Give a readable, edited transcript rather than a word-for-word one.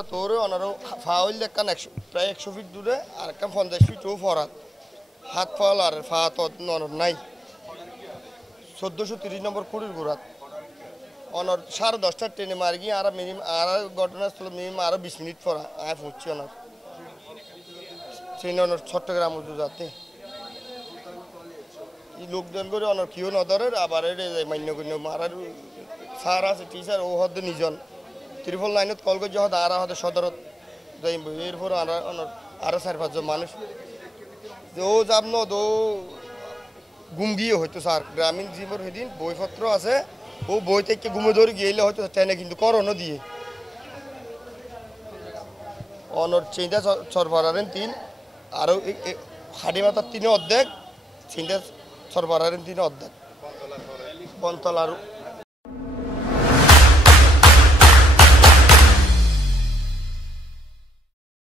ফরা তোর অনারো ফাউল দেখান 100 প্রায় 100 ফিট দূরে আর একটা 50 ফিট ও ফরাত হাত ফল আর ফা তো ননর নাই 1430 নম্বর কুড়ির গোড়াত অনর 10:30টার ট্রেনে মার গিয়ে আর মিনিমাম আর ঘটনাস্থল মিনিমাম আরো 20 মিনিট পর আয় পৌঁছি অনর সেই অনর চট্টগ্রাম যাতে এই লোকজন করে অনর কিও নদরের আবার মান্য কন্য মারার স্যার আছে টিচার ও হদ নিজন ত্রিপল লাইনত কল করে যখন আর হতে সদরত যাইব এরপর আর আরো 4-5 জন মানুষ ও যাব ন দো গুম গিয়ে হয়তো স্যার গ্রামীণ জীবন সেদিন বইপত্র আছে ও বই থেকে ঘুমে ধরে গিয়েলে হয়তো ট্রেনে কিন্তু করোনা দিয়ে অনর চিন্তা সরবরাহের 3 আরও হাড়ি মাথার 3 অর্ধেক চিন্তা সরবরাহের 3 অর্ধেক বনতলার